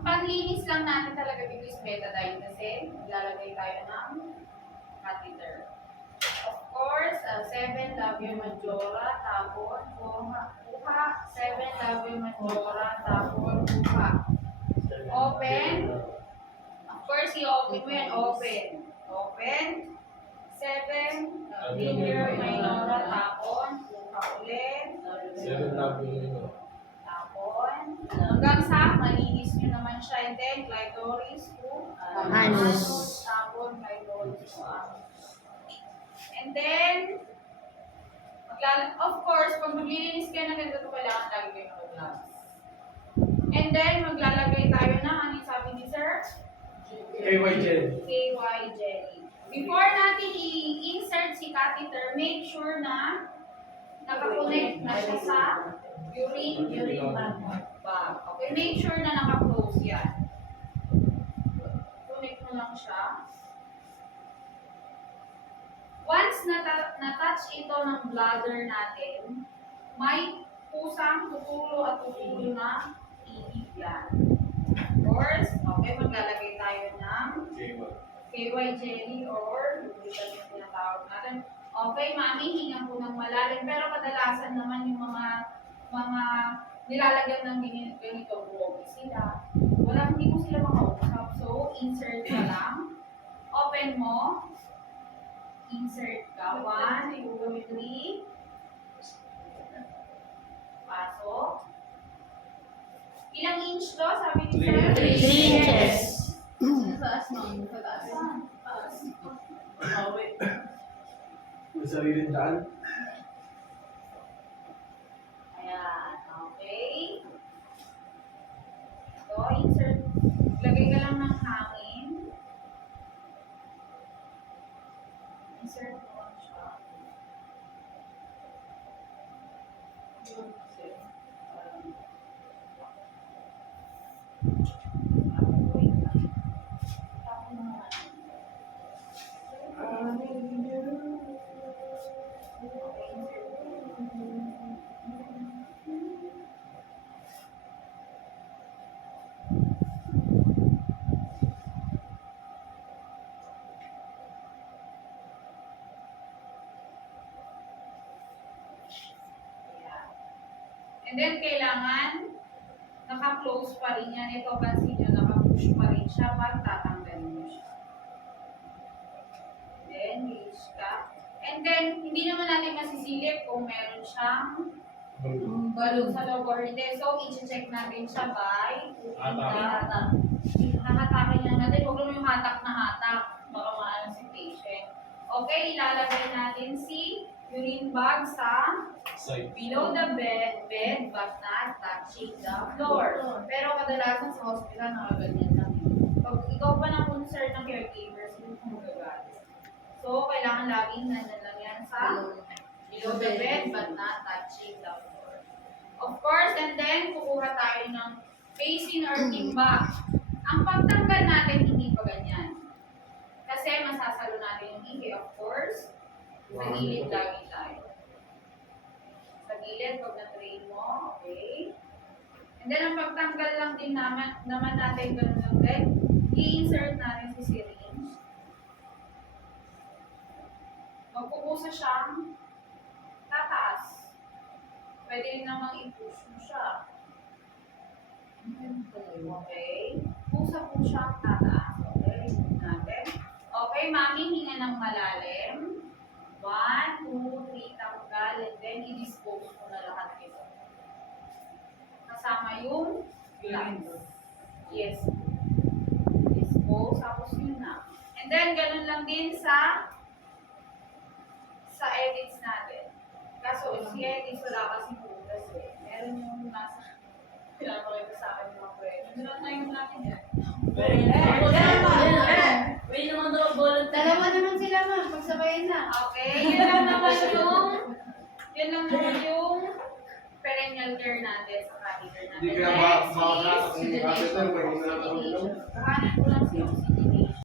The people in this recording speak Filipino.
Ang panlinis lang natin talaga dito is betadine kasi lalagay tayo ng catheter. Of course, 7 Labio Majora, tapon, kuha, 7 Labio Majora, tapon, kuha. Open. Of course, i-open mo yan, open. Open. 7 Labio Minora, tapon, kuha ulit. 7 Labio. Tapon. Hanggang sa malinis nyo naman siya. And then, clitoris to Anus. Tapon, clitoris to anus. And then, of course, pag maglilinis kayo ng ganito, kailangan lagi kayo mag-gloves. And then, maglalagay tayo ng, ano yung sabi ni Sir? KY Jelly. KY jelly. Before natin i-insert si catheter, make sure na nakakonect na siya sa urine bag. Okay, make sure na naka-close yan. Connect mo lang siya. Once na-touch ito ng bladder natin, may pusang tutulo at tutulo na iig yan. Of course, okay, maglalagay tayo ng KY jelly or lubricant yung tinatawag natin. Okay, mami, hinga po ng malalim. Pero kadalasan naman yung mga nilalagyan ng ganito, broke sila. Hindi mo sila makausap. So, insert ka lang. Open mo. Insert ka. 1, 2, 3. Pasok. Ilang inch to? Sabi ni Sir? 3 inches. Taas mo. Taas. Wait. May sariling daan. Ayan. Okay. So, insert. Lagay ka lang ng hangin. Insert mo lang siya. And then, kailangan naka-close pa rin yan. Ito, pansin nyo, naka-push pa rin siya pag tatanggalin mo siya. Then, release ka. And then, hindi naman natin masisilip kung meron siyang balloon sa loob or hindi. So, i-check natin siya by hahatakin lang natin. Huwag lang yung hatak na hatak. Baka maano si patient. Okay, ilalagay natin si urine bag sa below the bed but not touching the floor. Pero kadalasan sa hospital nakaganyan lang. Pag ikaw pa na concern ng caregivers, hindi mo magagalit. So, kailangan laging nandun lang yan sa below the bed but not touching the floor. Of course, and then kukuha tayo ng basin or timba. Ang pagtanggal natin hindi pa ganyan. Kasi masasalo natin yung ihi, of course. Sa gilid lagi tayo. Sa gilid, pag na-train mo, okay. And then, ang pagtanggal lang din naman natin ganun lang din, i-insert natin si syringe. Magpupusa siyang tataas. Pwede rin namang i-push mo siya. Okay. Pusa po siyang tataas. Okay, natin. Okay, mami, hinga ng malalim. 1, 2, 3, tanggal, and then i-dispose mo na lahat ito. Kasama yung lungs. Yes. Dispose, tapos yun na. And then, ganun lang din sa edits natin. Kaso, si edits wala kasi butas eh. Meron yung nasa, pinapakita sa akin yung mga pwede. Ano lang tayo natin yan? Wait naman daw, bolot. Dalawa naman sila, ma'am. Pagsabayin na. Okay, yun lang naman yung perennial care natin sa catheter natin. Hindi kaya Next makakatak is yung catheter, may hinatawag lang. kahanin ko lang siya.